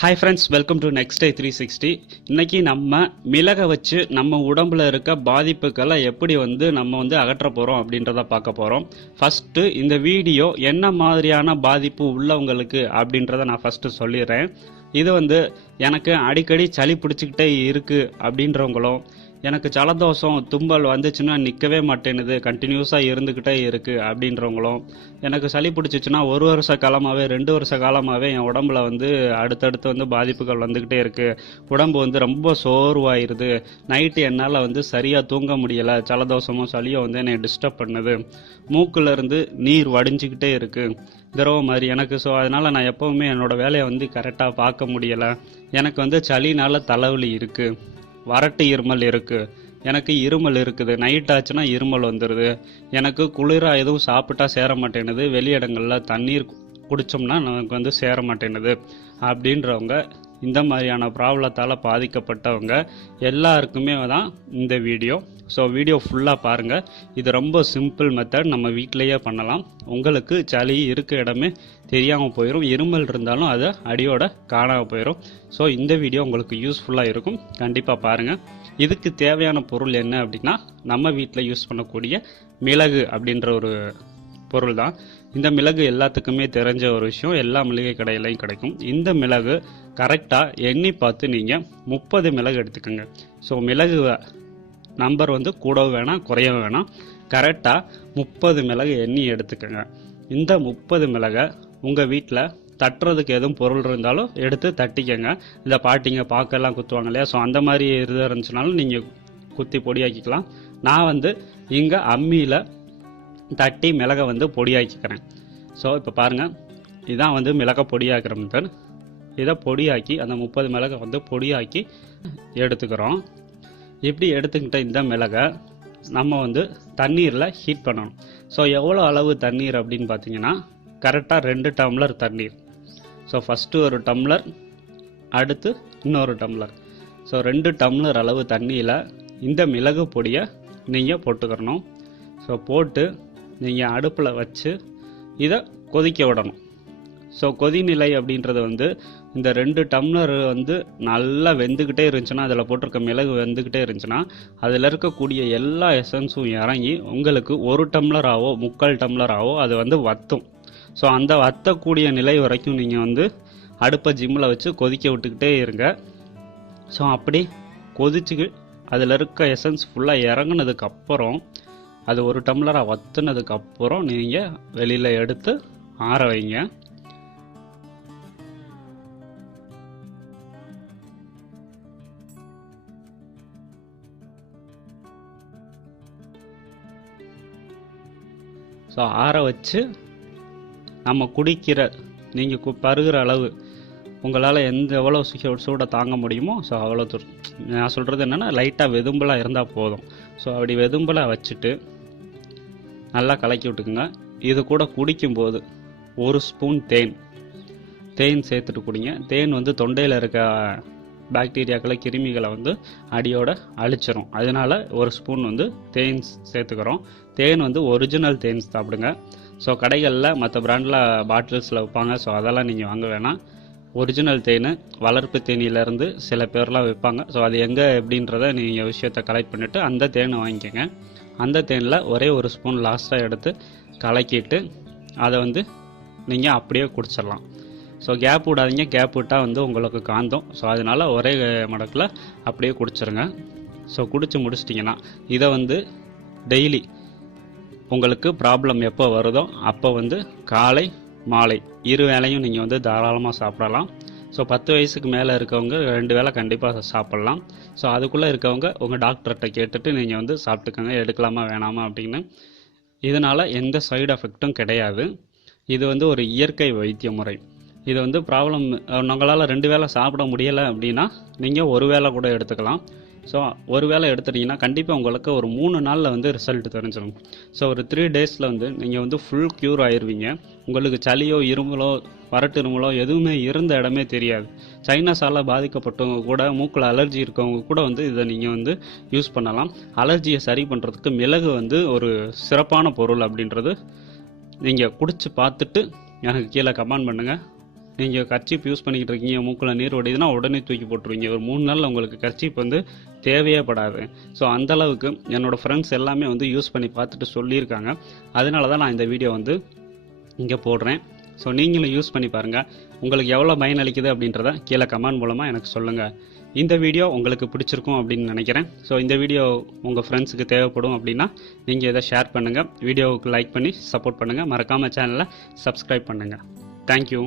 Hi friends, welcome to next day 360. இன்னைக்கு நம்ம மிளகை வச்சு நம்ம உடம்புல இருக்க பாதிப்புகளை எப்படி நம்ம அகற்ற போகிறோம் அப்படின்றத பார்க்க போகிறோம். ஃபஸ்ட்டு இந்த வீடியோ என்ன மாதிரியான பாதிப்பு உள்ளவங்களுக்கு அப்படின்றத நான் ஃபஸ்ட்டு சொல்லிடுறேன். இது எனக்கு அடிக்கடி சளி பிடிச்சிக்கிட்டே இருக்குது அப்படின்றவங்களும், எனக்கு ஜலதோஷம் தும்பல் வந்துச்சுன்னா நிற்கவே மாட்டேனுது, கண்டினியூஸாக இருந்துக்கிட்டே இருக்குது அப்படின்றவங்களும், எனக்கு சளி பிடிச்சிச்சுன்னா 1 வருஷ காலமாகவே 2 வருஷ காலமாகவே என் உடம்புல அடுத்தடுத்து பாதிப்புகள் வந்துக்கிட்டே இருக்குது, உடம்பு ரொம்ப சோர்வாயிருது, நைட்டு என்னால் சரியாக தூங்க முடியலை, ஜலதோஷமும் சளியும் என்னை டிஸ்டர்ப் பண்ணுது, மூக்குலேருந்து நீர் வடிஞ்சிக்கிட்டே இருக்குது திரவ மாதிரி எனக்கு. ஸோ அதனால் நான் எப்போவுமே என்னோடய வேலையை கரெக்டாக பார்க்க முடியலை, எனக்கு சளினால தலைவலி இருக்குது, வறட்டு இருமல் இருக்குது, எனக்கு இருமல் இருக்குது, நைட் ஆச்சுன்னா இருமல் வந்துடுது, எனக்கு குளிராக எதுவும் சாப்பிட்டா சேர மாட்டேனுது, வெளியிடங்களில் தண்ணீர் குடித்தோம்னா நமக்கு சேர மாட்டேனுது அப்படின்றவங்க, இந்த மாதிரியான ப்ராப்ளத்தால் பாதிக்கப்பட்டவங்க எல்லாருக்குமே தான் இந்த வீடியோ. ஸோ வீடியோ ஃபுல்லாக பாருங்கள். இது ரொம்ப சிம்பிள் மெத்தட், நம்ம வீட்டிலையே பண்ணலாம். உங்களுக்கு சளி இருக்க இடமே தெரியாமல் போயிடும், இருமல் இருந்தாலும் அதை அடியோட காணாமல் போயிடும். ஸோ இந்த வீடியோ உங்களுக்கு யூஸ்ஃபுல்லாக இருக்கும், கண்டிப்பாக பாருங்கள். இதுக்கு தேவையான பொருள் என்ன அப்படின்னா, நம்ம வீட்டில் யூஸ் பண்ணக்கூடிய மிளகு அப்படின்ற ஒரு பொருள் தான். இந்த மிளகு எல்லாத்துக்குமே தெரிஞ்ச ஒரு விஷயம், எல்லா மளிகை கடையிலையும் கிடைக்கும். இந்த மிளகு கரெக்டாக எண்ணி பார்த்து நீங்கள் 30 மிளகு எடுத்துக்கோங்க. ஸோ மிளகு நம்பர் கூடவும் வேணாம் குறையவும் வேணாம், கரெக்டாக 30 மிளகு எண்ணி எடுத்துக்கோங்க. இந்த 30 மிளகை உங்கள் வீட்டில் தட்டுறதுக்கு எதுவும் பொருள் இருந்தாலும் எடுத்து தட்டிக்கங்க. இந்த பாட்டிங்க பாக்கெல்லாம் குத்துவாங்க இல்லையா, ஸோ அந்த மாதிரி இருந்துச்சுனாலும் நீங்கள் குத்தி பொடியாக்கிக்கலாம். நான் இங்கே அம்மியில் தட்டி மிளகை பொடியாக்கிக்கிறேன். ஸோ இப்போ பாருங்கள், இதான் மிளகை பொடியாக்கிற மெத்தட். இதை பொடியாக்கி அந்த 30 மிளகை பொடியாக்கி எடுத்துக்கிறோம். இப்படி எடுத்துக்கிட்ட இந்த மிளகை நம்ம தண்ணீரில் ஹீட் பண்ணணும். ஸோ எவ்வளோ அளவு தண்ணீர் அப்படின்னு பார்த்தீங்கன்னா, கரெக்டாக 2 டம்ளர் தண்ணீர். ஸோ ஃபஸ்ட்டு ஒரு டம்ளர், அடுத்து இன்னொரு டம்ளர். ஸோ 2 டம்ளர் அளவு தண்ணியில் இந்த மிளகு பொடியை நீங்கள் போட்டுக்கிறணும். ஸோ போட்டு நீங்கள் அடுப்பில் வச்சு இதை கொதிக்க விடணும். ஸோ கொதிநிலை அப்படின்றது இந்த 2 டம்ளர் நல்லா வெந்துக்கிட்டே இருந்துச்சுன்னா, அதில் போட்டிருக்க மிளகு வெந்துக்கிட்டே இருந்துச்சுன்னா, அதில் இருக்கக்கூடிய எல்லா எசன்ஸும் இறங்கி உங்களுக்கு 1 டம்ளராகவோ 3/4 டம்ளராகவோ அது வற்றும். ஸோ அந்த வற்றக்கூடிய நிலை வரைக்கும் நீங்கள் அடுப்பை ஜிம்மில் வச்சு கொதிக்க விட்டுக்கிட்டே இருங்க. ஸோ அப்படி கொதிச்சு அதில் இருக்க எசன்ஸ் ஃபுல்லாக இறங்குனதுக்கப்புறம், அது 1 டம்ளராக வற்றுனதுக்கப்புறம் நீங்கள் வெளியில் எடுத்து ஆற வைங்க. ஸோ ஆற வச்சு நம்ம குடிக்கிற, நீங்கள் பருகிற அளவு உங்களால் எவ்வளோ சூடை தாங்க முடியுமோ, ஸோ அவ்வளோ நான் சொல்கிறது என்னென்னா, லைட்டாக வெதும்பலாக இருந்தால் போதும். ஸோ அப்படி வெதும்பலாக வச்சுட்டு நல்லா கலக்கி விட்டுக்குங்க. இது கூட குடிக்கும்போது 1 ஸ்பூன் தேன் சேர்த்துட்டு குடிங்க. தேன் தொண்டையில் இருக்க பாக்டீரியாக்களை, கிருமிகளை அடியோட அழிச்சிரும். அதனால 1 ஸ்பூன் தேன் சேர்த்துக்கிறோம். தேன் ஒரிஜினல் தேன் சாப்பிடுங்க. ஸோ கடைகளில் மற்ற பிராண்டில் பாட்டில்ஸில் வைப்பாங்க, ஸோ அதெல்லாம் நீங்கள் வாங்க வேணாம். ஒரிஜினல் தேன், வளர்ப்பு தேனியிலேருந்து சில பேர்லாம் வைப்பாங்க. ஸோ அது எங்கே எப்படின்றத நீங்கள் விஷயத்தை கலெக்ட் பண்ணிவிட்டு அந்த தேனை வாங்கிக்கோங்க. அந்த தேனில் ஒரே 1 ஸ்பூன் லாஸ்ட்டாக எடுத்து கலக்கிட்டு அதை நீங்கள் அப்படியே குடிச்சிடலாம். ஸோ கேப் விடாதீங்க, கேப் விட்டால் உங்களுக்கு காந்தம். ஸோ அதனால் ஒரே மடக்கில் அப்படியே குடிச்சிருங்க. ஸோ குடிச்சு முடிச்சிட்டிங்கன்னா இதை டெய்லி உங்களுக்கு ப்ராப்ளம் எப்போ வருதோ அப்போ காலை மாலை 2 வேளையும் நீங்கள் தாராளமாக சாப்பிடலாம். ஸோ 10 வயசுக்கு மேலே இருக்கவங்க 2 வேளை கண்டிப்பாக சாப்பிட்லாம். ஸோ அதுக்குள்ளே இருக்கவங்க உங்கள் டாக்டர்கிட்ட கேட்டுட்டு நீங்கள் சாப்பிட்டுக்கோங்க, எடுக்கலாமா வேணாமா அப்படின்னு. இதனால் எந்த சைடு எஃபெக்டும் கிடையாது. இது ஒரு இயற்கை வைத்திய முறை. இது ப்ராப்ளம் உங்களால் 2 வேளை சாப்பிட முடியலை அப்படின்னா நீங்கள் 1 வேளை கூட எடுத்துக்கலாம். ஸோ 1 வேளை எடுத்துட்டிங்கன்னா கண்டிப்பாக உங்களுக்கு ஒரு 3 நாளில் ரிசல்ட் தெரிஞ்சிடும். ஸோ ஒரு 3 டேஸில் நீங்கள் ஃபுல் க்யூர் ஆயிடுவீங்க. உங்களுக்கு சளியோ இருமலோ வறட்டு இருமலோ எதுவுமே இருந்த இடமே தெரியாது. சைனஸால் பாதிக்கப்பட்டவங்க கூட, மூக்கில் அலர்ஜி இருக்கவங்க கூட இதை நீங்கள் யூஸ் பண்ணலாம். அலர்ஜியை சரி பண்ணுறதுக்கு மிளகு ஒரு சிறப்பான பொருள் அப்படின்றது நீங்கள் குடிச்சு பார்த்துட்டு எனக்கு கீழே கமெண்ட் பண்ணுங்கள். நீங்கள் கர்ச்சீப் யூஸ் பண்ணிக்கிட்டு இருக்கீங்க, மூக்கில் நீர் வடியுதுன்னா உடனே தூக்கி போட்டுருவீங்க. ஒரு 3 நாளில் உங்களுக்கு கர்ச்சீப் வந்து தேவையே படாது. ஸோ அந்தளவுக்கு என்னோடய ஃப்ரெண்ட்ஸ் எல்லாமே வந்து யூஸ் பண்ணி பார்த்துட்டு சொல்லியிருக்காங்க. அதனால தான் நான் இந்த வீடியோ வந்து இங்கே போடுறேன். ஸோ நீங்களும் யூஸ் பண்ணி பாருங்கள். உங்களுக்கு எவ்வளோ பயனளிக்குது அப்படின்றத கீழே கமெண்ட் மூலமாக எனக்கு சொல்லுங்கள். இந்த வீடியோ உங்களுக்கு பிடிச்சிருக்கும் அப்படின்னு நினைக்கிறேன். ஸோ இந்த வீடியோ உங்கள் ஃப்ரெண்ட்ஸுக்கு தேவைப்படும் அப்படின்னா நீங்கள் இதை ஷேர் பண்ணுங்கள். வீடியோவுக்கு லைக் பண்ணி சப்போர்ட் பண்ணுங்கள். மறக்காமல் சேனலை சப்ஸ்கிரைப் பண்ணுங்கள். தேங்க்யூ.